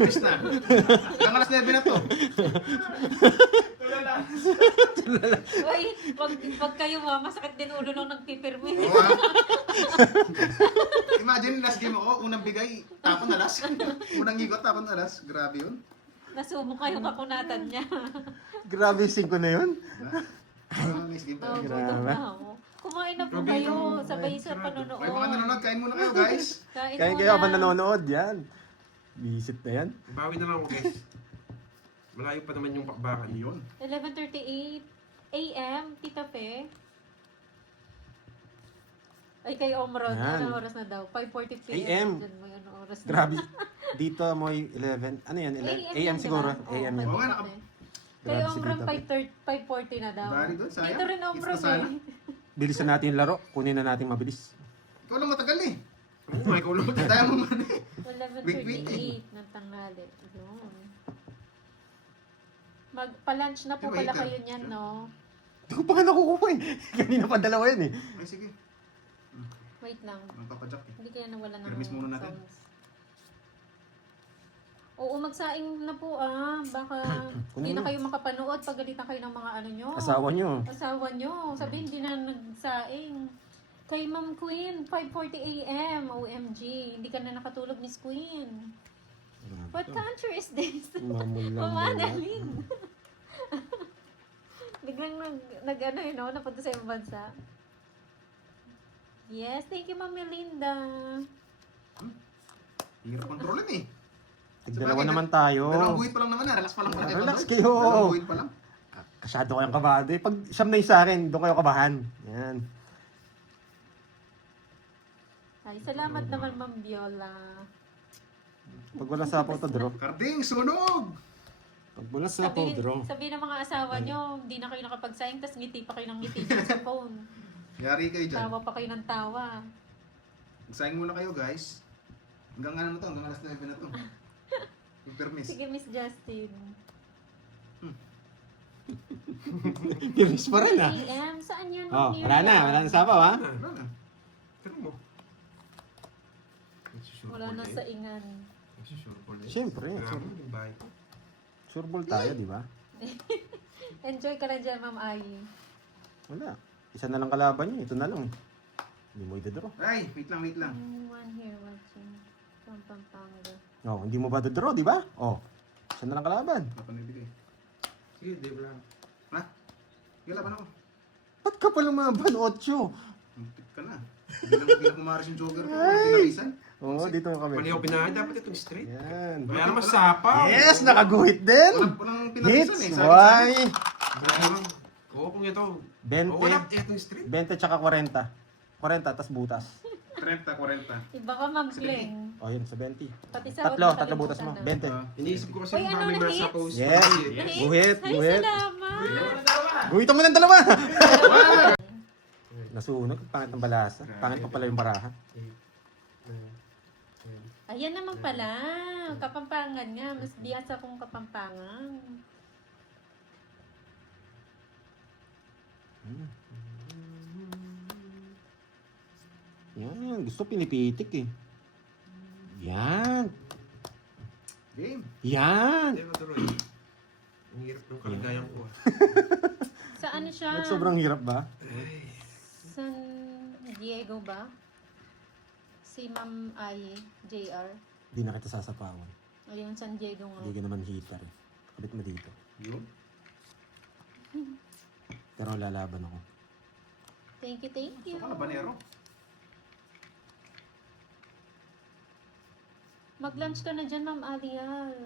Permis na. Hanggang alas 9 na to. Uy, wag kayo masakit din ulo nung nagpipirmi. Oo, ah. Imagine, last game ako, unang bigay, tapon alas. Unang ikot, tapon alas. Grabe yun. Nasumo kayo kakunatan niya. Grabe yung 5 na yun. Next game Oh, tayo. gutom na ako. Kumain na po kayo, sabay sa panonood. May mga nanonood, kain muna kayo guys. Kaya kayo habang nanonood, yan. Visit na yan. Bawi na lang ako guys. Malayo pa naman yung pakbakan. Yun. 11:38 AM, Tita Fe. Ay, kay Omron, Yan. anong oras na daw? 5:40 PM. AM. Diyan mo yung oras na. Grabe. Dito mo 11. Ano yan? 11? AM siguro. AM yan. Oo nga, naka- Kay Grabe si Omron, Tita Fe. 5:40 na daw. Dali doon, sayang. Dito rin Omron Kiss na sana. eh. Bilisan natin yung laro. Kunin na natin mabilis. Ikaw lang matagal eh. Oo nga, ikaw lang. Tayo mo man eh. 11:38 ng tanghali. Yun. Magpa-lunch na po Yung pala waiter. kayo niyan, no? Hindi ko pa nga nakukuha eh. Kanina pa dalawa yan eh. Ay sige. Wait lang. Magpapadyak eh. Hindi kaya nawala ng Permis muna natin. sounds. Oo, magsaing na po Baka hindi na mo. kayo makapanood. Pagalitan kayo ng mga ano nyo. Asawa nyo. Asawa nyo. Sabihin, hindi na nagsaing. Kay Ma'am Queen, 5:40 AM. OMG. Hindi ka na nakatulog, Miss Queen. What country is this? Mamul lang Mama muna. Annalyn. Biglang nag-ano yun, no? Napunta sa ibang bansa. Yes, thank you, Ma'am Melinda. Hirap kontrolin eh. Tigdalawa naman tayo. Dalawang buhit pa lang naman relax pa lang pala kayo. Relax doon. kayo. Dalawang buhit pa lang. Kasyado kayong kabado eh. Pag siyam na yung sa akin, doon kayo kabahan. Yan. Ay, salamat naman, Ma'am Viola. Pag wala sa draw. Karding, sunog! Pag wala sa draw. Sabihin ng mga asawa nyo, hindi na kayo nakapagsaing, tas ngiti pa kayo ng ngiti dyan sa phone. Yari kayo dyan. Tawa pa kayo ng tawa. Magsaing muna kayo guys. Hanggang ano na to, hanggang alas 9 na to. Yung permis. Sige, Miss Justin. Piris pa rin ah. AM, saan yan? Oh, Ma'am wala na. Mira? Wala na sabaw ha. Wala na. Tara mo. Wala na sa ingan. Siyempre. Grabe yung bahay ko. Surbol tayo, di ba? Enjoy ka lang dyan, Ma'am Ai. Wala. Isa na lang kalaban niyo. Ito na lang. Hindi mo i-draw. Ay, wait lang, wait lang. Anyone here watching from Pampanga? Oh, hindi mo ba draw, di ba? Oh. Isa na lang kalaban. Napanibigay. Sige, di ba lang. Ha? Gila ba na ako? Ba't ka palang mga banotso? Muntik ka na. Hindi lang pumaris yung joker ko. Pinalisan. Oo, dito kami. Mali ako pinahay, dapat itong straight. Yan. Kaya naman sapaw. Yes, nakaguhit din. Walang pinalisan Hits, eh. why? Oo, kung ito. 20. Oo, wala itong straight. 20 tsaka 40. 40, tas butas. 30, 40. Iba ka, Ma'am Kling. O, yun, sa 20. Pati sa Tatlo butas mo. 20. Iniisip ko kasi Uy, baka ano, may na-hits? masapaw sa Yes. bahay eh. Nahits? Guhit, Ay, guhit. salamat! Guhitan mo ng dalawa. Nasunog. Pangit ng balasa. Pangit pa pala yung baraha. Ayan naman pala. Kapampangan nga. Mas dias akong kapampangan. Yan. Gusto pinipitik eh. Yan. Game. Yan. Hindi, matuloy. Ang hirap ng kalagayan ko ah. Sa ano siya? Sobrang hirap ba? San Diego ba? Si Ma'am Ai, JR. Hindi na kita sasapawan. Ayun, San Diego nga. Hindi ka naman hitter eh. Kabit mo dito. Yun. Pero lalaban ako. Thank you, thank you. Ano, banero? Mag-lunch ka na dyan, Ma'am Alial.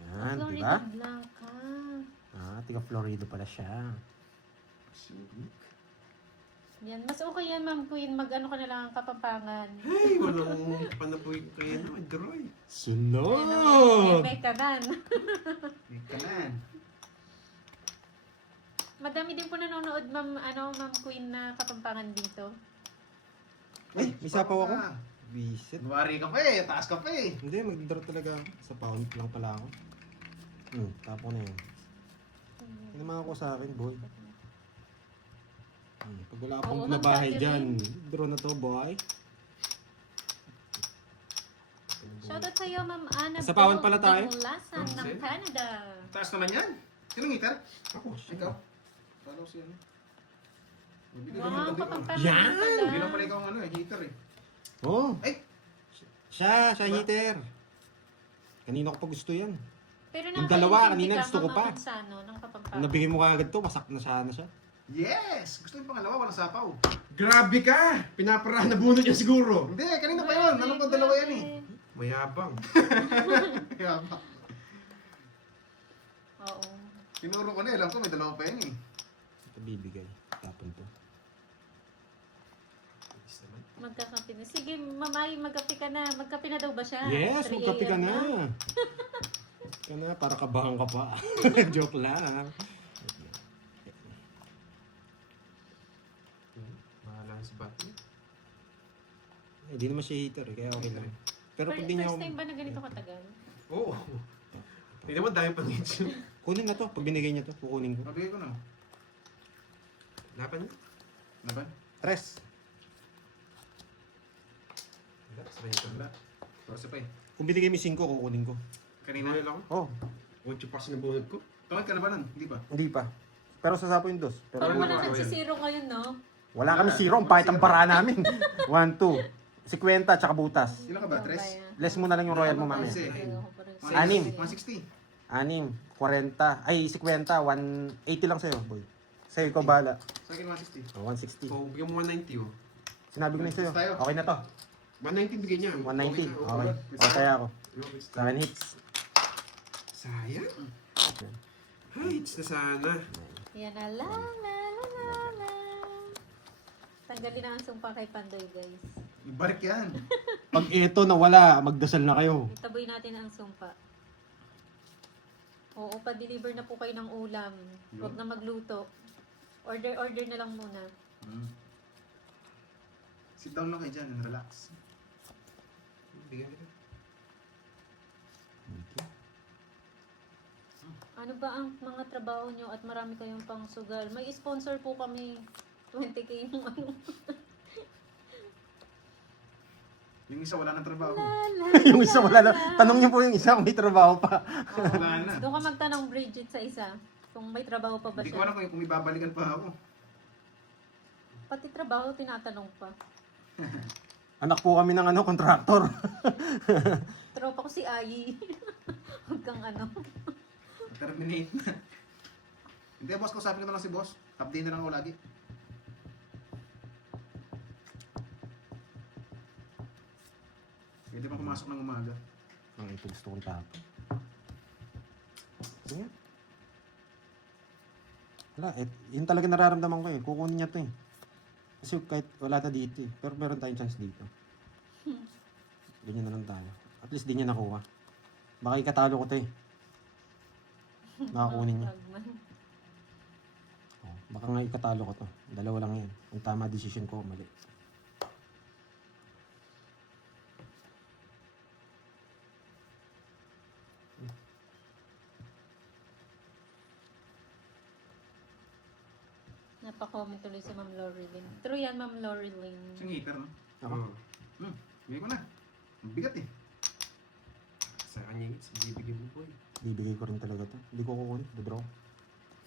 Yan, di Florida ba? Blanca. Ah, tiga Florida pala siya. Yan, mas okay yan, Ma'am Queen. Mag-ano ka na lang ang kapampangan. Hey, walang panapoy kaya naman, Droy. Sunod! May kanan. May kanan. Madami din po nanonood, Ma'am Queen na kapampangan dito. Ay, may sapaw ako. Ah, Visit. Nuwari ka pa eh. Taas ka pa eh. Hindi, mag-draw talaga ako. Sa pound lang pala ako. Tapo na yun. Hinamahan ko sa akin, boy. Pag wala Oo, akong na bahay nag-catering. dyan, draw na to, boy. Shoutout sa'yo, Ma'am Ana Sa Pawan pala tayo? Lasan ng Sige. Canada. Taas naman yan. Sinong heater? Ako. Ikaw. Follow siya. Wow, kapagpapalala Yan! pala. Hindi naman pala ikaw ang ano eh, heater eh. Oh, Ay! siya heater. Kanina ko pa gusto yan. Pero Yung dalawa, nakakaintindi kanina ka, gusto ko Ma'am pa. Ansano, ng kapagpapalala. Nabigay mo kagad to, wasak na siya. Yes! Gusto yung pangalawa, walang sapaw. Grabe ka! Pinaparahan na bunot niya siguro. Hindi, kanina pa yun. Alam ko dalawa yan eh. Mayabang. Kaya ba? Oo. Tinuro ko na, alam ko may dalawa pa yan eh. Ito bibigay. Tapon to. Ayos naman. Magkakape na. Sige, mamay, magkape ka na. Magkape na daw ba siya? Yes, 3 magkape ka AM na. Ka na, para kabahan ka pa. Joke lang. Bahala sa bati. Hindi naman siya heater eh, kaya okay lang. Pero pag di niya First time ba na ganito katagal? Oo. Hindi naman dahil pang hits. kunin na to, pag binigay niya to, kukunin ko. Mabigay ko na. Lapan niya? Laban? Tres. Wala. Sa kanya Wala. Torse pa eh. Kung binigay mo 5, kukunin ko. Kanina. Royal ako. Oh, 8% ng bunot ko. Tungkol ka na ba nun? Hindi ba? hindi pa. Pero sasapo yung dos. Pero Parang wala Royal. nagsisiro ngayon, no? wala kami 0, ang pahit ang bara namin. 1, 2, 50, tsaka butas. Sino ka ba? Tres? Less mo na lang yung royal mo mamaya. Kasi- Anim. 160. 6, 40, ay 50, 180 lang sa'yo, boy. Sa'yo, ikaw bahala. Sa akin 160. Oh, 160. So, bigyan mo 190 oh. Sinabi ko na sa'yo. Tayo. Okay na to. 190 bigyan niya. 190. na, Okay. Okay kaya ako. Okay. Sa akin hits. Sayang. Ay, hits na sana. Yan na lang, la la la la. Tanggalin na ang sumpa kay Pandoy, guys. Balik yan. Pag ito nawala, magdasal na kayo. Itaboy natin ang sumpa. Oo, pa-deliver na po kayo ng ulam. Huwag na magluto. Order na lang muna. Sit down lang kayo dyan and relax. Bigyan kita. Ano ba ang mga trabaho nyo at marami kayong pang sugal? May sponsor po kami. 20k yung ano. Yung isa wala ng trabaho. yung isa wala na. Tanong niyo po yung isa kung may trabaho pa. Wala na. Doon ka magtanong, Bridget, sa isa. Kung may trabaho pa ba Hindi ko siya. alam kung may babalikan pa ako. Pati trabaho, tinatanong pa. Anak po kami ng kontraktor. Tropa ko si Ayi. Huwag kang ano. Terminate na. Hindi, boss, kausapin ko na lang si boss. Top day na lang ako lagi. Pwede pa pumasok ng umaga. Ang ito gusto kong tapo. Sige. Wala, yun talaga nararamdaman ko eh. Kukunin niya to eh. Kasi kahit wala na dito eh. Pero meron tayong chance dito. Ganyan na lang tayo. At least di niya nakuha. Baka ikatalo ko to eh. Nakakunin niya. Frogman. Oh, baka nga ikatalo ko to. Dalawa lang yan. Ang tama decision ko, mali. Napa-comment tuloy si Ma'am Lorilyn. True yan, Ma'am Lorilyn. Siyang heater, no? Ako. Oo. Bigay ko na. Ang bigat eh. Sa kanya hits, bibigyan mo po eh. Bibigay ko rin talaga to. Hindi ko kukunin. Dodraw.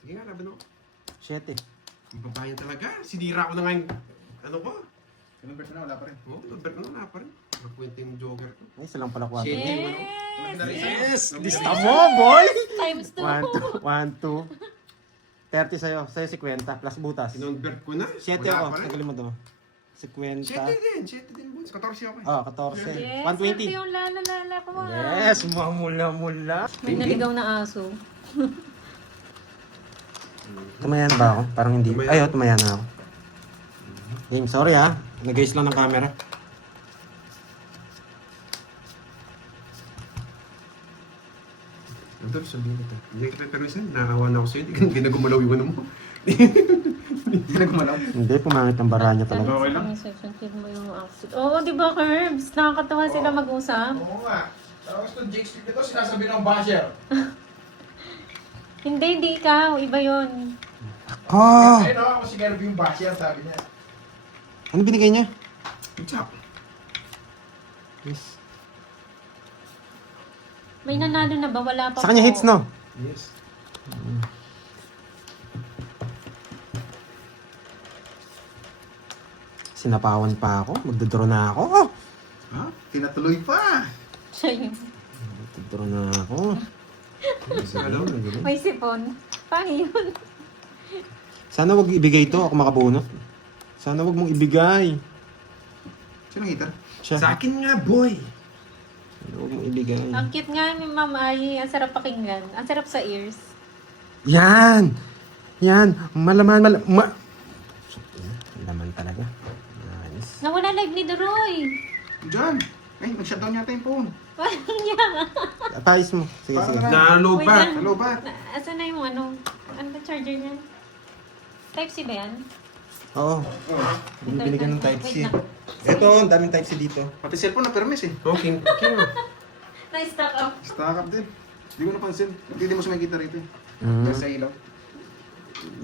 Sige nga, laban ako. 7. Ang babayan talaga. Sinira ko na nga yung, ano ko? Ilang verse na, wala pa rin. Oo, number ko na parang. Nakakwenta yung jogger ko. Ay, isa lang pala kuha. Shit. Yes! Lista mo, boy! Times 2. 1, 2. 30 sa'yo. Sa'yo 50. Plus butas. Sinonvert ko na. 7 Wala ako. pa rin. Tagalin mo to. 50. 7 din, boss. 14 ako eh. Oh, 14. Yes, 120. yung lala ko. Yes, mamula-mula. May naligaw na aso. Tumayan ba ako? Parang hindi. Tumayan. Ay, tumayan na ako. Game, sorry ha. Nag-ayos lang ng camera. Andor, sabihin ko to. Hindi kita perusin. Nakawa na ako sa'yo. Hindi na gumalaw yung ano mo. Hindi na gumalaw. Hindi, pumangit ang bara niya talaga. Okay lang. Comment section, feed mo yung outfit. Oo, di ba, Curbs? Nakakatawa sila mag-usap. Oo nga. Tapos ito, Jake Street ito, sinasabi ng basher. Hindi ikaw. Iba yun. Ah! Ayun ako, si Garby yung basher, sabi niya. Ano binigay niya? What's up? Yes. May nanalo na ba? Wala pa Sa kanya po. hits, no? Yes. Sinapawan pa ako. Magdodraw na ako. Oh! Ha? Tinatuloy pa. Siya yun. Magdodraw na ako. Ano? May sipon. Paano yun? Sana wag ibigay ito. Ako makabunot. Sana wag mong ibigay. Sino hitter? Siya. Sa akin nga, boy. Sana wag mong ibigay. Ang cute nga ni Ma'am Ai. Ang sarap pakinggan. Ang sarap sa ears. Yan! Yan! Malaman, Laman talaga. Nice. Nawala live ni Duroy. Diyan. Ay, nag-shutdown yata yung phone. Parang niya. Pais mo. Sige, Para sige. na. Nalo Wait ba? lang. Hello ba? Asan na yung ano? Ano ba charger niya? Type-C ba yan? Oo. Oh. Binigyan ng type Wait C. lang. Ito, ang daming type C dito. Pati cellphone na permis eh. Okay, okay. Na-stock up. Stock up din. Hindi ko napansin. Hindi mo sa may kita rito eh. Mm. Dahil sa ilaw.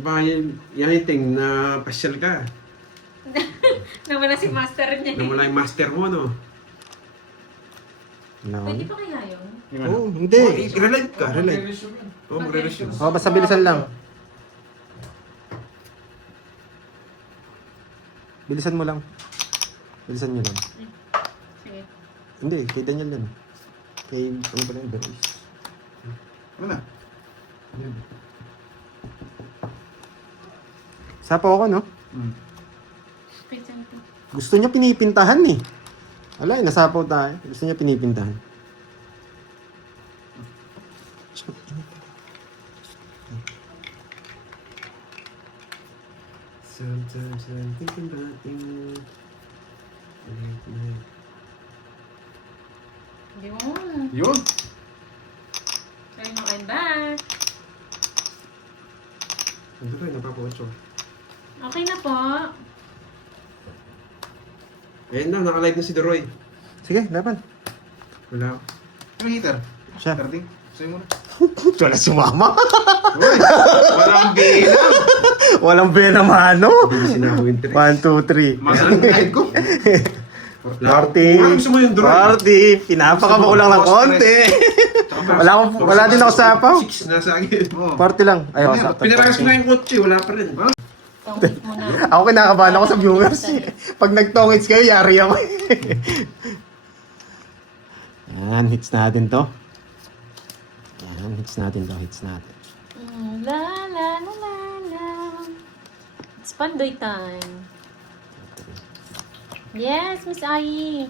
Ba, yan ting na pasyal ka. Nawala si master niya. Nawala yung master mo, no? No. Pwede pa kaya yun? Oo, hindi. I-relive ka. Relive. Oo, magre-resume. Oh, basta bilisan lang. Bilisan mo lang. Bilisan nyo lang. Sige. Hindi, kay Daniel yan. Kay, ano pala yung Beres? Ano na? Sapo ako, no? Present ko. Gusto niya pinipintahan eh. Wala, nasapaw tayo. Gusto niya pinipintahan. Sometimes I'm thinking about you. Yun. Yun. Sorry mo, I'm back. Ando kayo, napapawatso. Okay na po. Ayan na, naka-live na si Doroy. Sige, laban. Wala. Sino hitter? Siya. Carding. Sa'yo muna. Wala sumama. Uy! Walang bilang! Walang benamano. Sinabi yung 1, 2, 3. Masalang kahit ko. Party. Gusto mo yung Doroy? Party. Pinapakaba ko lang ng konti. Wala din ako sapaw. 6 nasa akin. Oo. Party lang. Ayaw, Ano yan? sakto. Pinaragas ko na yung kotse, wala pa rin. Tongkit mo na. Ako kinakabahan ako sa viewers. Pag nag-tongits kayo, yari ako. Yan, hits natin to. Yan, hits natin to. Hits natin. La la la la la. It's Pandoy time. Yes, Miss Ai.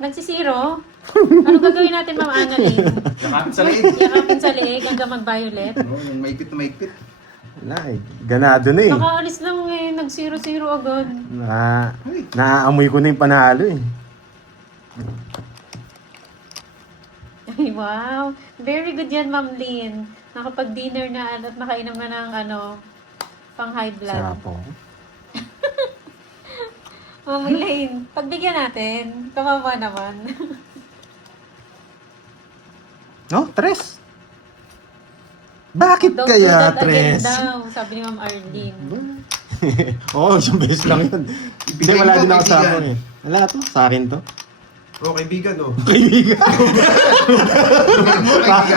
Nagsisiro? Ano gagawin natin, Ma'am Annalyn? Yakapin sa leeg. Yakapin sa leeg hanggang mag-violet? Oo, yung maipit na maipit. Wala eh. Ganado na eh. Nakaalis lang eh. Nag-0-0 agad. Naaamoy ko na yung panalo eh. Ay, wow. Very good yan, Ma'am Lynn. Nakapag-dinner na at nakainom na ng pang high blood. Sapo. Ma'am Lynn, pagbigyan natin. Kawawa naman. No? Tres. Bakit Don't kaya do that again tres? daw, sabi ni Ma'am Arlene. Oo, isang beses lang yun. Hindi, wala din ako sa akin eh. Wala to, sa akin to. Oo, kaibigan, no? Kaibigan.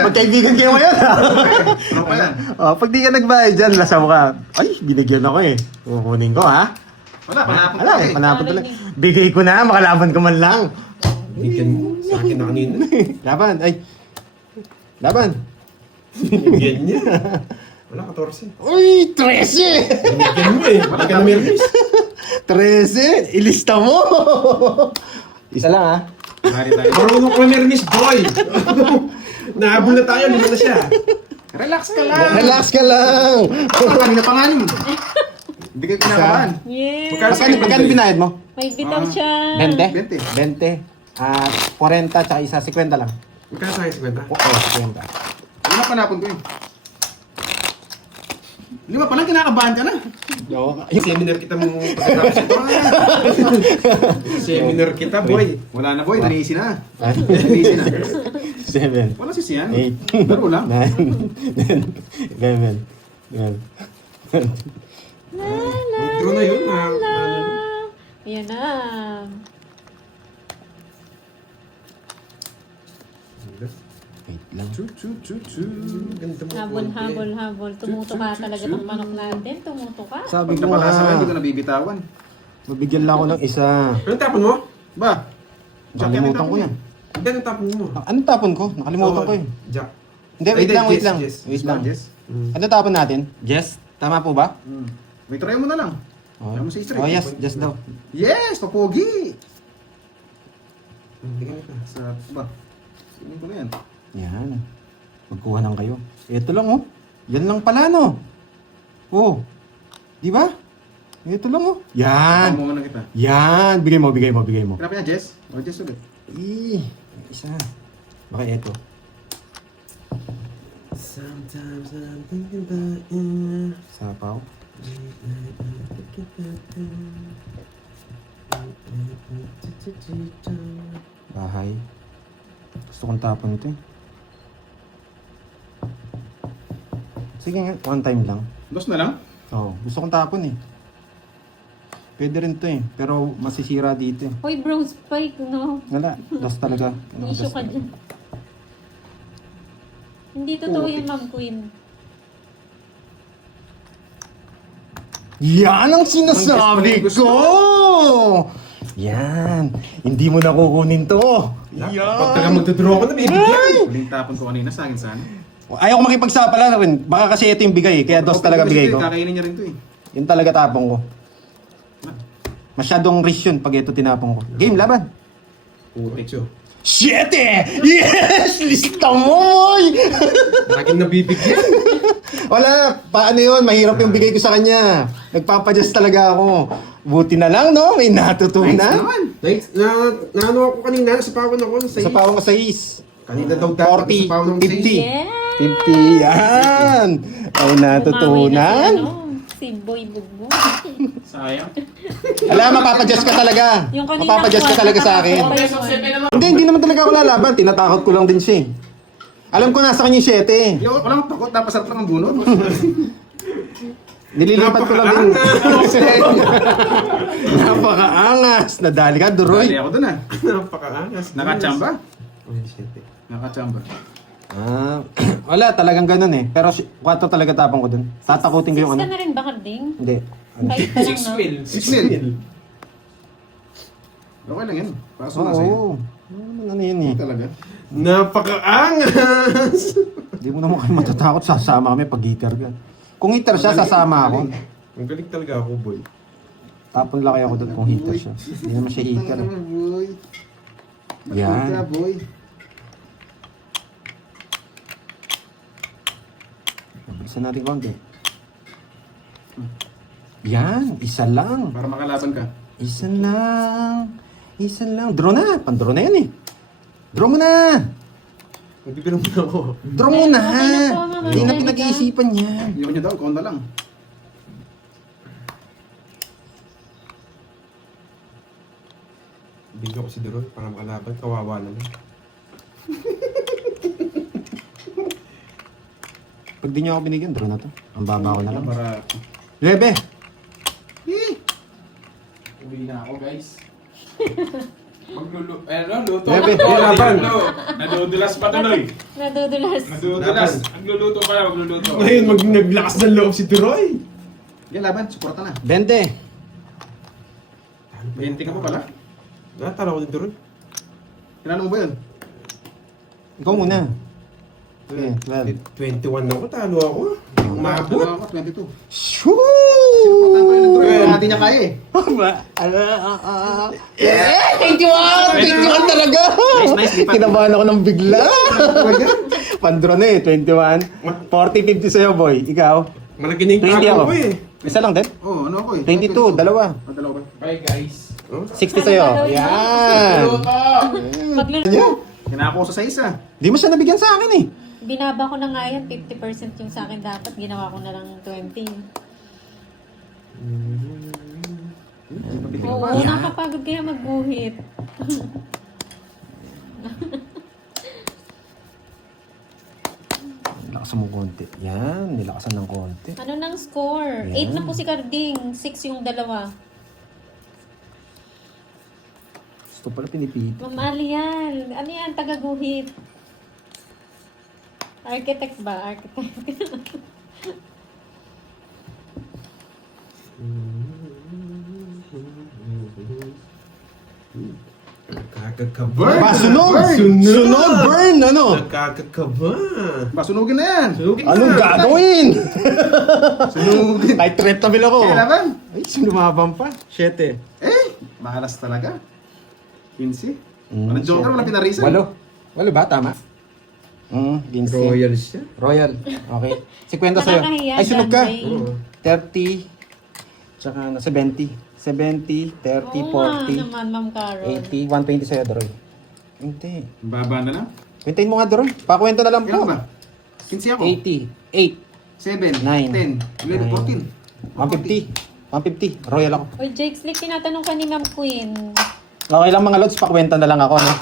Magkaibigan kayo ngayon ha. Ano pa yan? Pag di ka nagbayad dyan, lasam ka. Ay, binigyan ako eh. Kukunin ko ha. Wala, panapon Wala ka eh, eh. panapon talaga. Bigay ko na, makalaban ko man lang. Kaibigan mo. Sa akin na kanina. Laban, ay. Laban. Kaibigan niya. Wala, 14. Uy, 13! Kaibigan mo eh. Wala ka na meron. 13! Ilista mo! Isa lang ha. Marunong ko na Miss Boy. Nahabol na tayo, lima na siya. Relax ka lang. Relax ka lang! Kanina pa nga yun. Hindi kayo kinakabahan. Yes! Magkano binayad mo? May bitaw siya. 20? 20. 20. 40 tsaka isa, 50 lang. Magkano sa akin, 50? Oo, 50. Wala panapon ko yun. Lima pa lang kinakabahan ka na. Seminar kita mo pagkatapos ito. Seminar kita, boy. Wala na boy, nanisi na. Nanisi na. 7, Wala si Sian. 8, Laro lang. 9, 10, 11, 12. Draw na yun. Yan na. Wait lang. Ganda mo. Habol. Tumuto ka talaga ng manok natin. Tumuto ka. Sabi Pag ko napalasa ka, hindi ko nga, nabibitawan. mabigyan lang ako ng isa. Anong tapon mo? Ba? Jack, yan ang Nakalimutan ko tapon yan. Hindi, anong tapon mo? Anong tapon ko? Nakalimutan ko yun. Jack. Hindi, Ay, wait lang. Jess. Wait lang. Yes. Ano tapon natin? Jess? Tama po ba? May try mo na lang. Oh, Ano si Istrid? oh yes, Jess daw. Yes! Papogi! Hindi ka na. Sa, ba? Sinin ko na yan. Yan. Magkuha ng kayo. Ito lang oh. Yan lang pala no. Oh. Di ba? Ito lang oh. Yan. Tama mo na kita. Yan. Bigay mo. Kaya pa niya, Jess? O, Jess ulit. Isa. Baka ito. Sometimes I'm thinking about you. Sapaw. Bahay. Gusto kong tapon ito eh. Sige nga, one time lang. Dos na lang? Oo, gusto kong tapon eh. Pwede rin to eh, pero masisira dito eh. Hoy, bro, spike, no? Wala, lost talaga. Issue ka dyan. Hindi totoo yan, Ma'am Queen. Yan ang sinasabi Ang gusto ko! Yan, hindi mo na kukunin to. Pag taga magdodraw ko na, bibigyan. Huling tapon ko kanina sa akin sana. Ayaw ko makipagsapala rin. Baka kasi ito yung bigay, kaya dos talaga bigay ko. Kakainin niya rin to eh. Yun talaga tapong ko. Masyadong risk yun pag ito tinapong ko. Game, laban. Putik siya. 7! Yes! Lista mo, boy! Laging nabibigyan. Wala, paano yun? Mahirap yung bigay ko sa kanya. Nagpapadjust talaga ako. Buti na lang, no? May natutunan. naman. Thanks. Naano ako kanina, sa pawon ako. Sa pawang sa is. Kanina daw dapat 40, sa pawon ng 50. Yes! 50, yan! Ay natutunan. Si Boy Bugbog. Sayang. Alam, mapapadjust ka talaga. Yung kanina Mapapadjust ka talaga sa akin. Hindi naman talaga ako lalaban. Tinatakot ko lang din siya eh. Alam ko nasa kanya yung 7. Hindi ako walang takot. Napasarap lang ang bunot. Nililipat ko lang din. Napakaangas. Nadali ka, Dali Duroy. ako dun ah. Napakaangas. Nakachamba? Ay, shit eh. Nakachamba. Ah, wala, talagang ganun eh. Pero 4 talaga tapang ko dun. Tatakutin ko yung Ka ano. na rin ba, Karding? Hindi. Ano? Kahit pa lang, no? 6 mil. Okay lang yan. Paso na sa'yo. Oo. Ano yun eh. Talaga. Napakaangas! Hindi mo naman kayo matatakot. Sasama kami pag heater ka. Kung heater siya, sasama ako. Ang galing talaga ako, boy. Tapon lang kayo ako doon kung heater siya. Hindi naman siya heater. Tanga naman, boy. Yan. Ka, boy. Isa natin konti. Yan, isa lang. Para makalaban ka. Isa lang. Isa lang. Draw na. Pan-draw na yan eh. Draw mo na. Nagbibiro mo na ako. Draw mo na. Okay na po, Mama. Hindi na Ready ka? pinag-iisipan yan. Iyon niya daw, konda lang. Bigyan ko si Deroy para makalaban. Kawawa naman. Pag di niyo ako binigyan, draw na to. Ang baba ko na lang. Para... Lebe! Uwi na ako, guys. Luto. Bebe, laban. Nadudulas pa tuloy. Nadudulas. Nadudulas. Nagluluto pa lang, magluluto. Ngayon, naglakas ng loob si Deroy. Yan, laban. Suporta na. 20. 20 ka pa pala. Natala ko ni Deroy. Kinano mo ba yun? Ikaw muna. Okay, 12. 21 ako, talo ako. Umabot. Ako, 22. Shoo! Suportahan ko yun ng Duroy. Hindi niya kaya eh. 21 talaga! Nice, lipat. Kinabahan ako ng bigla. Pandro na eh, 21. 40-50 sa'yo, boy. Ikaw? Malaki na yung 20 talo ako. ko eh. Isa lang din? Oo, ano ako eh. 22, dalawa. Ah, dalawa ba? Bye guys. 60 sa'yo. Yan! Magluluto. Kinako ko sa isa. Di mo siya nabigyan sa akin eh. Binaba ko na nga yan, 50% yung sa akin dapat. Ginawa ko na lang 20. Oo, nakapagod kaya magguhit. Nilakasan mo konti. Yan, nilakasan ng konti. Ano nang score? 8 na po si Carding, 6 yung dalawa. Gusto pala pinipito. Mamali yan. Ano yan, tagaguhit. Architect ba? Architect. Nakakakaba. Burn! Sunog! Burn! Sunog! Burn! Ano? Nakakakaba. Basunugin na yan. Sunugin Anong na. gagawin? Sunugin. Kahit treadmill ako. Kailangan. Ay, sinumabang pa. 7. Mahalas talaga. 15. Walang joker, walang pinarisan. 8. 8 ba? Tama? 15. Royal siya. Royal. Okay. 50 sa'yo. Nakakahiya Ay, sunog ka. dyan, Ray. 30. Tsaka 70. 70, 30, Oo nga 40, naman, Ma'am Carol. 80, 120 sa'yo, Doroy. Hindi. Baba na lang. Kwentahin mo nga, Doroy. Pakwento na lang Kailan po. ba? 15 ako. 80, 8, 7, 9, 10, 11, 14. 150. 150. Royal ako. Oy, Jake Slick, tinatanong ka ni Ma'am Queen. Okay lang mga lods, pakwenta na lang ako, no?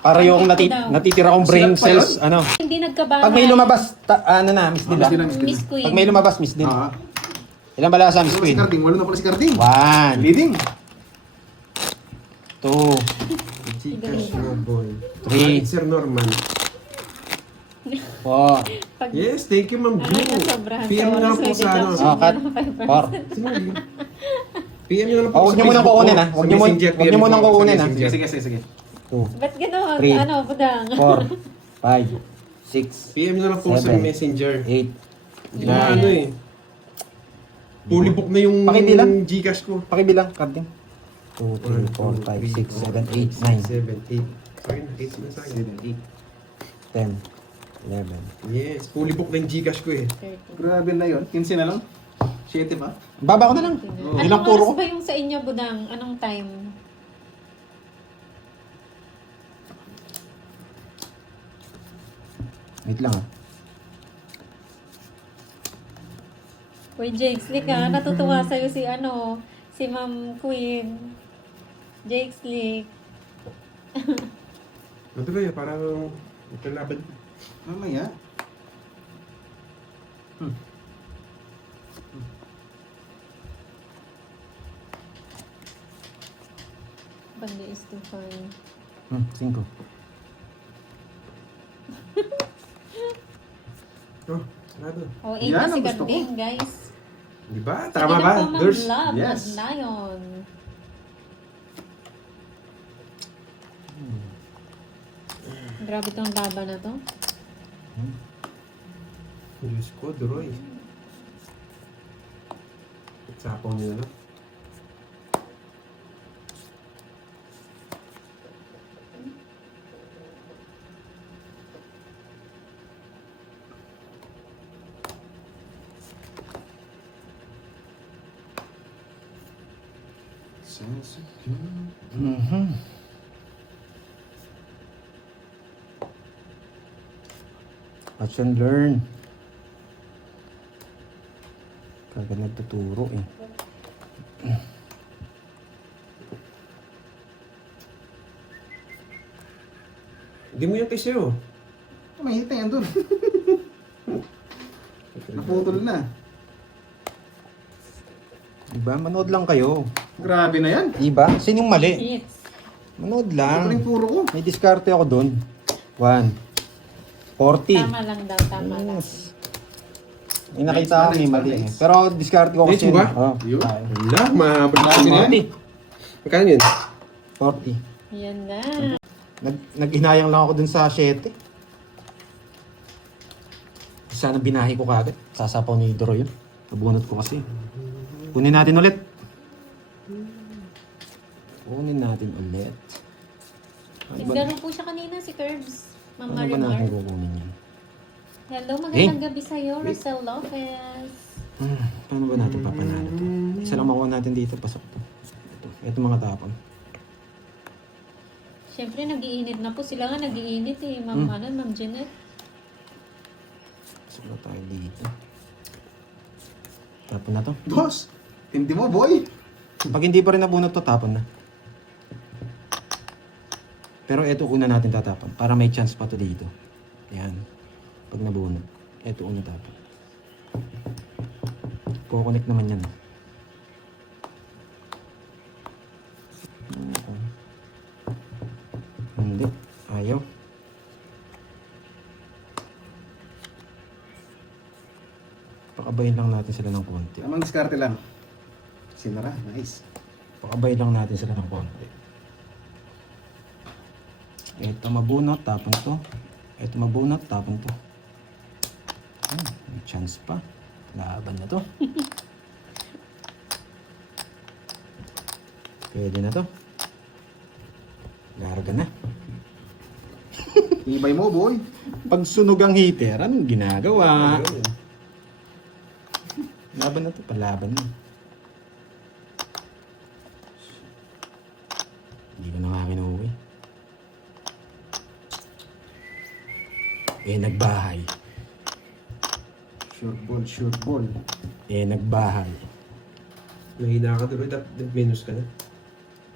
Para yung natitira kong brain Silat pa yun? cells, ano? Hindi nagkabahan. Pag may lumabas, miss nila. Miss Queen. Pag may lumabas, miss din. Ah. Ilan bala sa miss Si queen? Carding, walo na pala si Carding. 1, Leading. 2, Gcash na boy. Three. Sir Norman. 4, Pag, Yes, thank you, Ma'am Ju. Ay, nasobrahan PM sa nyo na lang oras, po may sa ano. deduction. oh, cut. 4. PM nyo na lang po Oh, huwag sa nyo munang Facebook kukunin, ko. ha? Sa Huwag nyo Messenger, huwag nyo PM munang po sa kukunin, ha? Messenger. Sige, sige, sige. 2, Ba't gano'n? Three. Ano, budang? 4, 5, 6, PM nyo na lang po sa 7, Messenger. 8, Hindi na ano eh. Fully book na yung Pakibilang. Gcash ko. Pakibilang, carding. 2, 3, 4, 5, 6, 7, 8, 9, 7, 8. Akin, 8 na sa akin. 10, 11. Yes, fully book na yung Gcash ko eh. 30. Grabe na yun. 15 na lang. 7 pa. Baba ko na lang. Anong Ilang puro oras ko? ba yung sa inyo, budang? Anong time? Wait lang, ha? Uy, Jake Slick ha, natutuwa sa'yo si ano, si Ma'am Queen. Jake Slick. Ano kaya, parang kalaban. Mamaya. Bandi is too fine. 5. Oh, sarado. Oh, 8 Yan na si ang gusto ko. Ganding, guys. Di ba? Sige Tama na ba? po, Ma'am There's... Love, yes. Lion. Grabe tong laban na to. Diyos ko, Droy. Sapaw nyo na. Watch and learn. Kagad nagtuturo eh. Hindi mo yan kay sa'yo. Mahita yan dun. Naputol na. Diba? Manood lang kayo. Grabe na yan. Diba? Sinong mali? Yes. Manood Ito rin lang. puro ko. May diskarte ako doon. 1. 40. Tama lang daw, tama lang. Yes. May nakita ako may mali eh. Pero diskarte ko Next kasi. mo ba? Oh. Yun. Wala, mabalik Grabe na yan. 40. Magkano yun? 40. Yan na. Nag-inayang lang ako dun sa 7. Sana binahi ko kagad. Sasapaw ni Doro yun. Nabunot ko kasi. Kunin natin ulit. Kunin natin ulit. Naglaro po siya kanina si Curbs. Ma'am Ano ba natin Marimar. kukunin yan? Hello, magandang gabi sa'yo, Rosel Lopez. Paano ba natin papanalo to? Isa lang makuha natin dito. Pasok to. Ito mga tapon. Siyempre, nag-iinit na po. Sila nga nag-iinit eh. Ma'am, Ma'am Jeanette. Pasok na tayo dito. Tapon na to. Boss, hindi mo boy. Pag hindi pa rin nabunot to, tapon na. Pero ito una natin tatapon. Para may chance pa to dito. Yan. Pag nabunot. Ito una tapon. Kukonek naman yan. Hindi. Ayaw. Pakabayin lang natin sila ng konti. Tamang diskarte lang. Sinara, nice. Pakabayin lang natin sila ng konti. Ito mabunot, tapon to. Ito mabunot, tapon to. May chance pa. Laban na to. Pwede na to. Larga na. Ibay mo, boy. Pag sunog ang heater, anong ginagawa? Laban na to, palaban na. Hindi ko na nga kinuwi. Nagbahay. Sure ball. Nagbahay. Nahina ka tuloy, dapat minus ka na.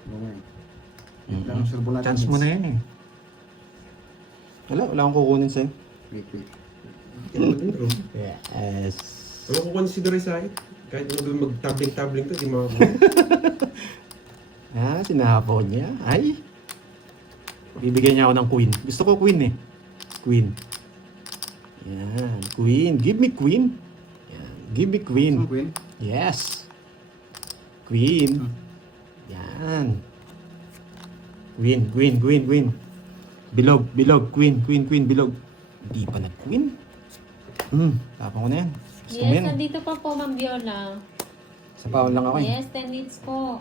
Okay. Lang sure ball natin. Chance mo na yan eh. Wala akong kukunin sa'yo. Wait. Yan natin, bro. Yes. Ano ko consider sa akin? Kahit mo mag-tabling-tabling to, di mga Sinahapo niya. Ay! Bibigyan niya ako ng queen. Gusto ko queen eh. Queen. Yan. Queen. Give me queen. Yan. Give me queen. Queen. Yes. Queen. Yan. Queen. Bilog. Queen. Bilog. Hindi pa nag-queen. Tapang ko na yan. Gusto mo Yes, yan. nandito pa po, Ma'am Viola. Sa paon lang ako eh. Yes, 10 minutes po.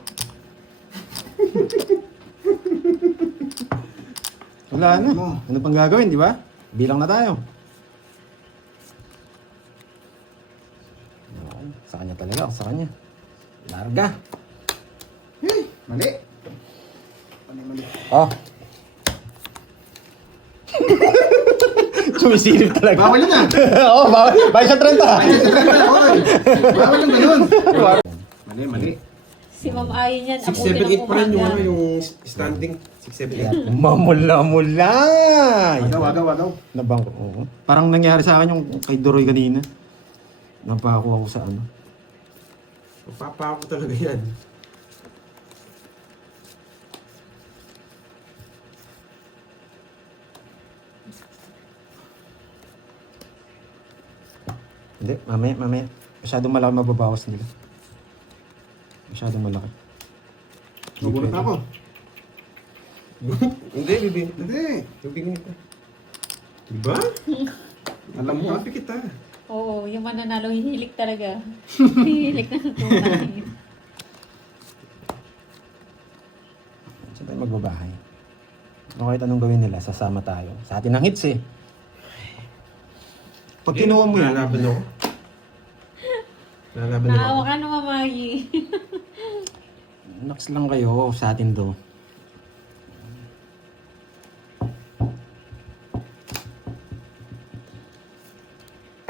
Wala na. Ano pang gagawin, di ba? Bilang na tayo. No, sa kanya talaga, sa kanya. Larga. Mali. Oh. Sumisilip talaga. Bawal yun ah. Oo, bawal. Bawal sa 30. Bawal yung ganun. Mali. Si Ma'am Ayon yan, 6, 7, 8 pa rin yung, yung standing. 6, 7, 8. Mamula. Wagaw. Nabangko. Oo. Parang nangyari sa akin yung kay Doroy kanina. Napako ako sa ano. Papako talaga yan. Hindi, mamaya. Masyadong malaki mababawas nila. Masyadong malaki. Magulat na ako. Hindi, bibig. Hindi. Bibigyan ito. Diba? Alam mo ka. Happy kita. Oo, yung mananalo, hihilik talaga. Hihilik na tunay. Saan tayo magbabahay? Ano kahit anong gawin nila, sasama tayo. Sa atin ang hits eh. Pag kinuha mo yan, Lalaban ako. Lalaban ako. Naawa ka na, Mamayi. naks lang kayo sa atin do.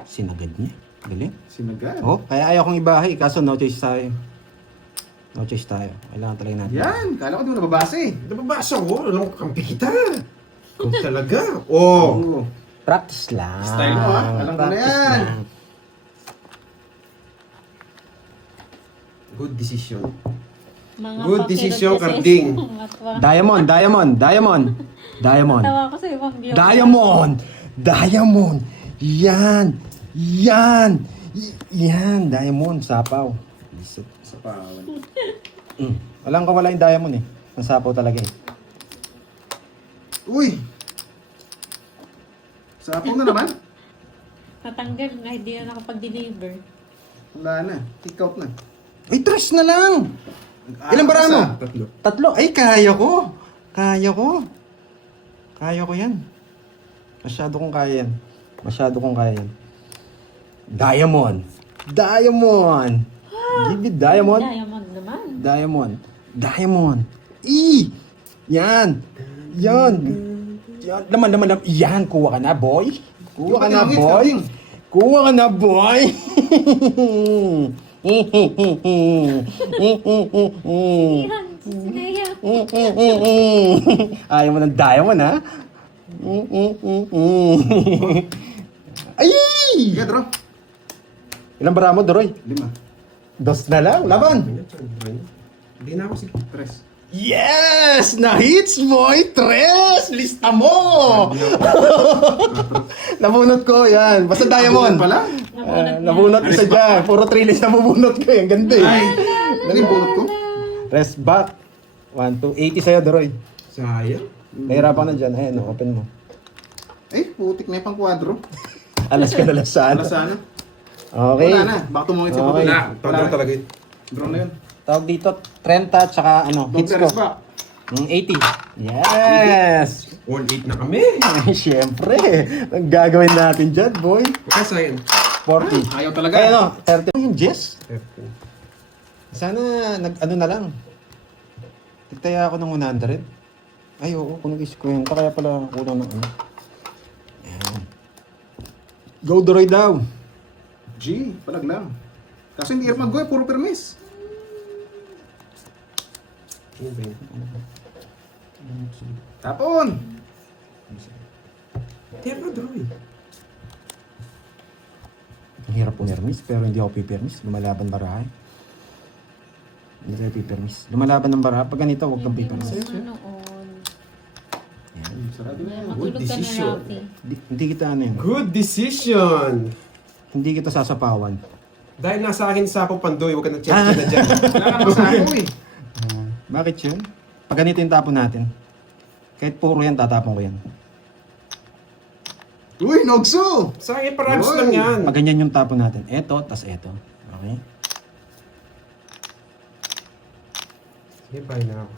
Sinagad niya. Galing. Sinagad. Oh, kaya ayaw kong ibahay. Kaso no choice tayo. No choice tayo. Kailangan talaga natin. Yan. Kala ko di mo nababasa eh. Nababasa ko. Anong kakampi kita? Kung talaga. Oh. Oo. Practice lang. Style mo, ha? Alam ko na Practice yan. lang. Good decision. Mga Good pakilot decision, kasi. Carding. Matwa. Diamond. Tawa ko sa ibang view. Diamond. Yan. Diamond. Sapaw. Isip. Sa pawan. Walang kawala yung diamond eh. Ang sapaw talaga eh. Uy! Sapaw na naman. Natanggal na, hindi na nakapag-deliver. Wala na. Kick out na. Ay, tres na lang! Ilang bara mo? 3. 3. Ay, kaya ko yan. Masyado kong kaya yan. Diamond. Give me diamond. Diamond naman. Diamond. Yan. Laman. Yan, kuha ka na, boy. Kuha ka na, boy. Yan, sinaya. Ayaw mo ng diamond, ha? Ay! Sige, draw. Ilang bara mo, Doroy? 5. 2 na lang, laban. Hindi na ako sige. 3. Yes! Na-hits, boy! Tres! Lista mo! Nabunot ko, yan. Basta diamond. Pala? Nabunot isa dyan. Puro 3 list na bubunot ko. Ang ganda eh. Ano yung bunot ko? Rest back. 1, 2, 80 sa'yo, Doroy. Sayang. Nahirapan ka na dyan. Ayan, open mo. Putik na yung pang kwadro. Alas ka na lang saan. Wala sana. Okay. Wala na. Baka tumungit sa Okay. puto. Wala. Talaga yun. Draw na yun. Tawag dito, 30 tsaka ano, hits ko. Dog back. 80. Yes! 1-8 na kami. Ay, syempre. Ang gagawin natin dyan, boy. Kaya sayang. 40. Ayaw talaga. Ay, ano, 30. Yung Jess? Sana, nag-ano na lang. Nagtaya ako ng 100. Ay, oo, kung nag-iskwenta, kaya pala kulang ng ano. Ayan. Go, Doroy daw. G, palag lang. Kaso hindi rin mag-go, puro permis. Tapon! Pero Droy. Ang hirap pumirmis, pero hindi ako pipirmis. Lumalaban barahay. Hindi tayo pipirmis. Lumalaban ng barahay. Pag ganito, huwag kang pipirmis. Noon. Sarado na yun. Matulog ka na, Rafi. Hindi kita ano yun. Good decision. Hindi kita sasapawan. Dahil nasa akin sa Pandoy, huwag ka na check na dyan. Wala ka pa sa ako eh. Bakit yun? Pag ganito yung tapon natin, kahit puro yan, tatapon ko yan. Uy, Nogso! Sayang, params Oy. lang yan. Pag ganyan yung tapon natin, eto, tas eto. Okay? Sige, bye na ako.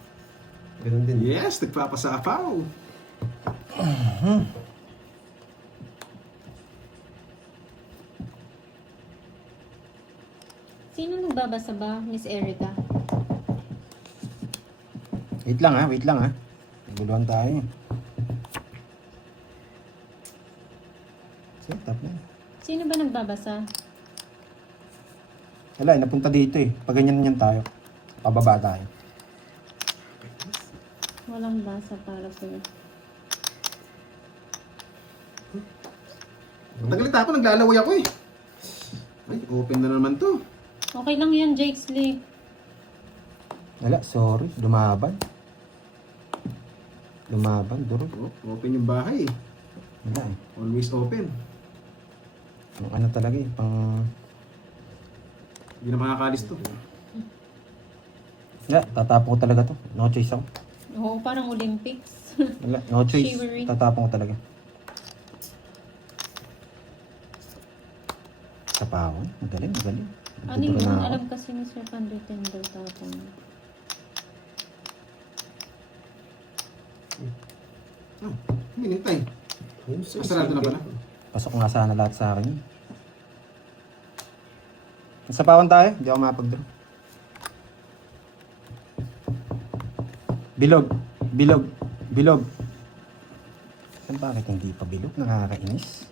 Ganun din. Yes, nagpapasapaw. Sino nagbabasa ba, Miss Erica? Wait lang ha, wait lang ha. Naguluhan tayo. So, tap na. Sino ba nagbabasa? Wala, napunta dito eh. Pag ganyan yan tayo, pababa tayo. Walang basa para sa'yo. Matagal ako, naglalaway ako eh. Ay, open na naman to. Okay lang yan, Jake Slick. Wala, sorry. Lumaban. Lumaban, duro. Oh, open yung bahay eh. Wala eh. Always open. Ang ano talaga eh, pang... Hindi na makakalis to. Wala, tatapon ko talaga to. No choice ako. Oo, parang Olympics. Wala, no choice. Shivery. Tatapon ko talaga. Tapawon. Magaling, magaling. Ano Nagduduro yun? na ako. Alam kasi ni Sir Pandoy Tender tapon. Oh, minintay. Yun, so Sarado na pala. Pasok nga sana lahat sa akin yun. Nasapawan tayo. Hindi ako mapag-draw. Bilog. Bilog. Bilog. Saan bakit hindi pa bilog? Nakakainis.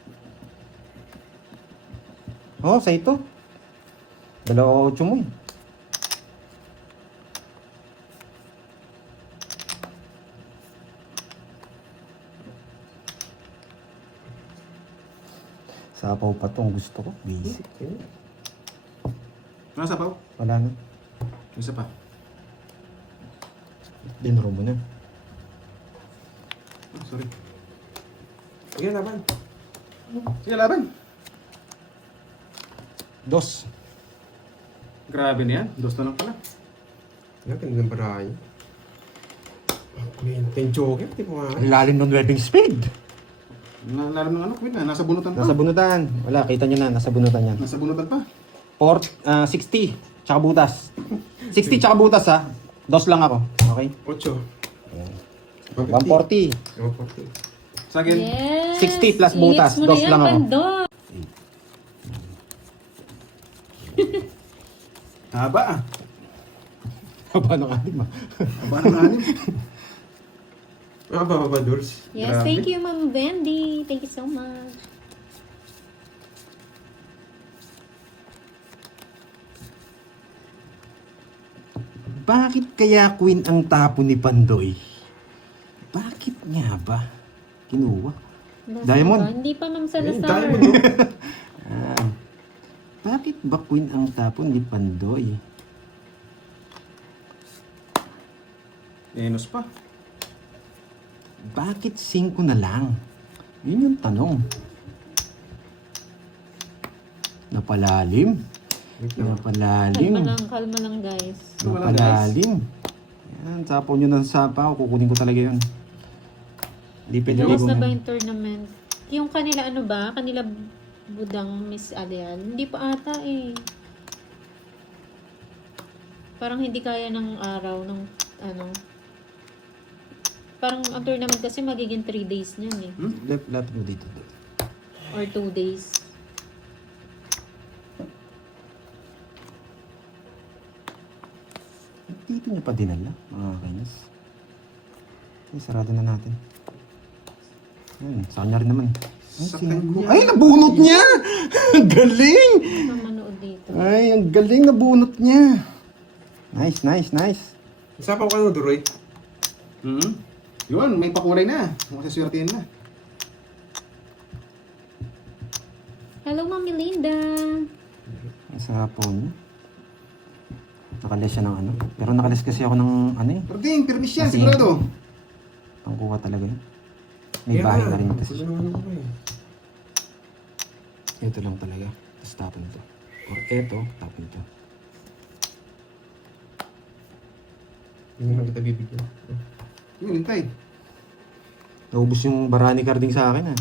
Oo, sa ito. 2-8 mo eh. Sapaw pa tong gusto ko. Basic. Ano sapaw? Wala na. Isa pa. Dinro mo na. Oh, sorry. Sige, laban. Sige, laban. 2. Grabe na yan. Dos na lang pala. Yan, ganda ng barahay. Kwenta yung joker, di mo nga. Ang lalim ng webbing speed. Lalam ng ano, Queen na. Nasa bunutan pa. Nasa bunutan. Wala, kita nyo na. Nasa bunutan yan. Nasa bunutan pa. 60. Tsaka butas. 60 tsaka butas ha. 2 lang ako. Okay? 8. 140. 140. Sa akin. Yes! 60 plus butas. I-hits mo na Dos yan, lang ako. Pandoy. Haba ah. Haba ng anim ah. Haba ng anim. Mga babadors. Yes, Grabe. thank you, Ma'am Wendy. Thank you so much. Bakit kaya Queen ang tapo ni Pandoy? Bakit nga ba? Kinuha. Basta Diamond. ba? Hindi pa, Ma'am Salazar. Diamond, no? Bakit ba Queen ang tapo ni Pandoy? Enos pa. Bakit 5 na lang? Yun yung tanong. Napalalim. Napalalim. Kalma lang guys. Napalalim. Yan, sapaw nyo ng sapaw. Kukunin ko talaga yun. Hindi pwede Bukas na ligong- ba yung tournament? Yung kanila ano ba? Kanila budang Miss Alian? Hindi pa ata eh. Parang hindi kaya ng araw ng ano. Parang ang tournament kasi magiging 3 days niyan eh. Lahat mo dito. Or 2 days. Dito niya pa dinala, mga kainis. Ay, sarado na natin. Ayun, sa kanya rin naman. Ay, Sa singko. kanya. Ay, nabunot niya! Ang galing! Saan manood dito? Ay, ang galing, nabunot niya. Nice, nice, nice. Sapaw ka na, Duroy. Yun, may pakulay na. Masaswertihin na. Hello, Mami Linda. Ang sarap po niya. Nakalis siya ng ano. Pero nakalis kasi ako ng ano eh. Pero ding, permis yan, Kasi- sigurado. Pangkuha talaga yun. May bahay na rin kasi. Gusto naman ako eh. Ito lang talaga. Tapos tapon to. Or eto, tapon to. Hindi naman kita bibigyan. Yun, hintay. Naubos yung barani carding sa akin ah.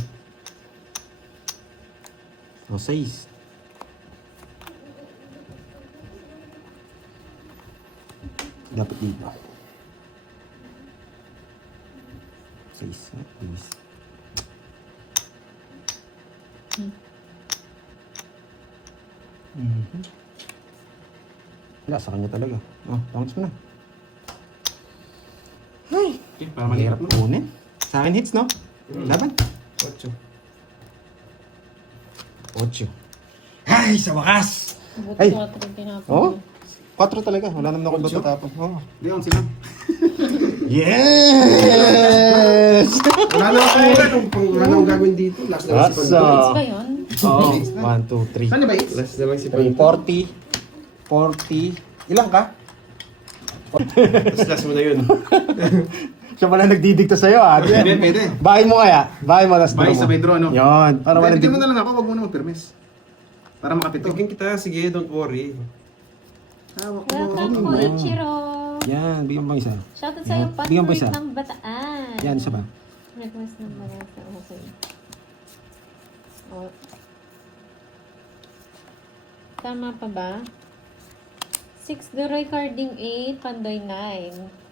O, 6. Dapat dito. 6. Bilis. Mhm. Wala, sa kanya talaga. Oh, bounce mo na. Okay, para Mahirap malirap mo. kunin. Sa akin hits, no? Laban. 8. 8. Ay, sa wakas! Buti Ay! 4 yung tinapon Oh? mo. 4 talaga. Wala naman ako bato tapon. Oh. Leon, sila. Yes! Wala na ako wala na akong gagawin dito. Last na lang si Asa. Pandoy. Hits ba yun? Oh, 1, 2, 3. Saan niya ba, X? Last na lang si 3, Pandoy. 40. 40. Ilang ka? Tapos last mo na yun. Siya pala nagdidikta sa'yo, ah. Pwede, pwede. Bahay mo kaya? Bahay mo, last Bahay draw mo. sabay draw, no? Yun. Para wala Bigyan mo na lang ako, wag mo na mag-permis. Para makapito. Bigyan kita. Sige, don't worry. Hawak mo. Welcome po, Ichiro. Yan, bigyan mo isa. Shoutout sa'yo, Yan. Bigyan mo Patrick isa. ng Bataan. Yan, isa ba? Request ng Bataan. Okay. Oh. Tama pa ba? 6 Duroy Carding 8, Pandoy 9.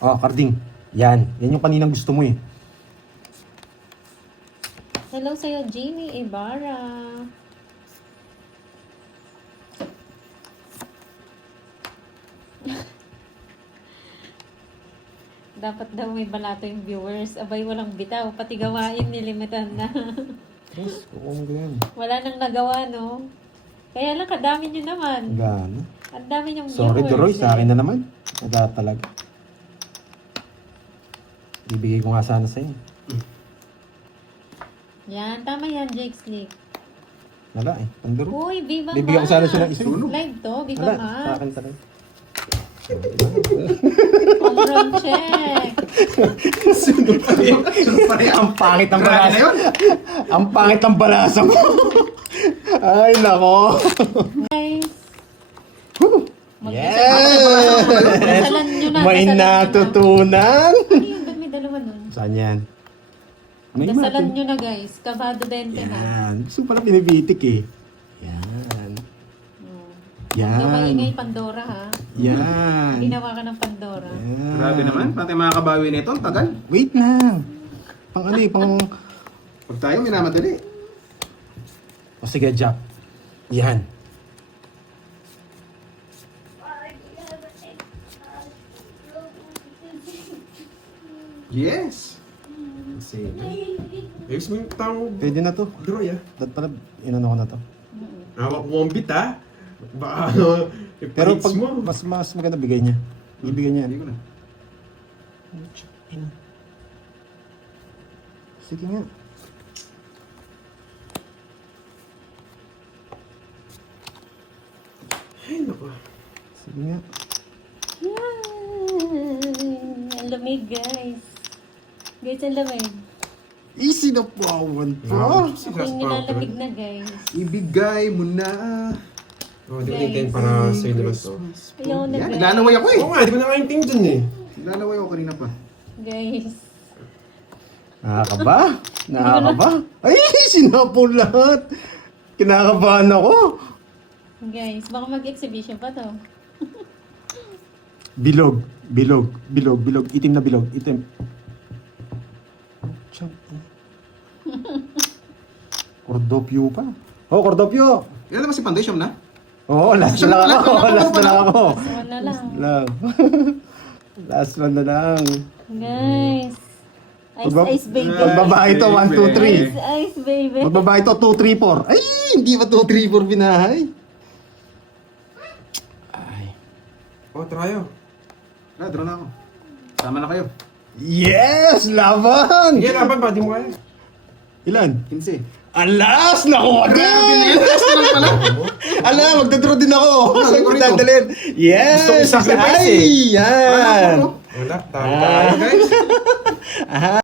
Oh, carding. Yan. Yan yung kaninang gusto mo eh. Hello sa'yo, Jeannie Ibarra. Dapat daw may balato yung viewers. Abay, walang bitaw. Pati gawain nilimitan na. Yes, kukunin ko yan. Wala nang nagawa, no? Kaya lang, kadami nyo naman. Gano. Ang dami niyong Sorry, viewers. Duroy. Sa akin na naman. Wala talaga. Ibigay ko nga sana sa'yo. Yan, tama yan, Jake Slick. Wala eh. Panduro. Uy, Viva Bibigyan ko sana siya ng isa. Live to, Viva Wala. Sa Max. akin talaga. Control check. Ang pangit ng Grabe na balasa. yun. Ang pangit ng balasa mo. Ay, nako. Guys. Yes! Dasalan nyo na. May dasalan nyo na. natutunan. Ano yun? Ba't may dalawa nun? Saan yan? May Dasalan matin. nyo na guys. Kabado 20 na. Yan. Gusto pala pinipitik eh. Yan. Oh. Yan. Huwag maingay Pandora ha. Yan. Ginawa ka ng Pandora. Yan. Grabe naman, pati makakabawi nito, ang tagal. Wait lang. Pang ano eh, pang... Pag tayo, minamadali. O sige, Jack. Yan. Yes. Sige. Ayos mo yung tao. Pwede na to. Duroy, ah. Dahil pala, inano ko na to. Hawak mo ang bit, ah. Baka ano, Pero ipahits pag mo. mas maganda bigay niya. Ibigay niya. Hindi ko na. Sige nga. Ay, naku. Sige nga. Yan. lamig, guys. Guys, ang lamig. Easy na pawan pa. Ako yung nilalamig na, guys. Ibigay mo na. Oh, di ko naintindihan para sa'yo naman to. Ayaw na, Yan, guys. naglalaway ako eh. Oo nga, di ko nakaintindihan eh. Naglalaway ako kanina pa. Guys. Nakakaba? Nakakaba? Ay, sinapol lahat. Kinakabahan ako. Guys, baka mag-exhibition pa to. Bilog. Bilog. Bilog. Bilog. Itim na bilog. Itim. Cordopio pa. Oh, Cordopio. Ilan naman si foundation na? Oo, last na lang ako. Last na lang ako. So, na lang. Lang. Last one na lang. Guys. Ice, Pagba- ice, baby. Pagbabae ito, 1, 2, 3. Ice, ice, baby. Pagbabae ito, 2, 3, 4. Ay, hindi pa 2, 3, 4 binahay. Ay. Oh, tayo. Draw na ako. Sama na kayo. Yes! Laban! Sige, laban ba? Di mo kaya. Ilan? 15. Alas! Nakuha din! Last na lang pala. Ala, magdadraw din ako. Ano, Saan ko rito? dadalhin? Yes! Gusto ko sacrifice Ay, yan! Ano ako? Wala, tayo guys. Ah.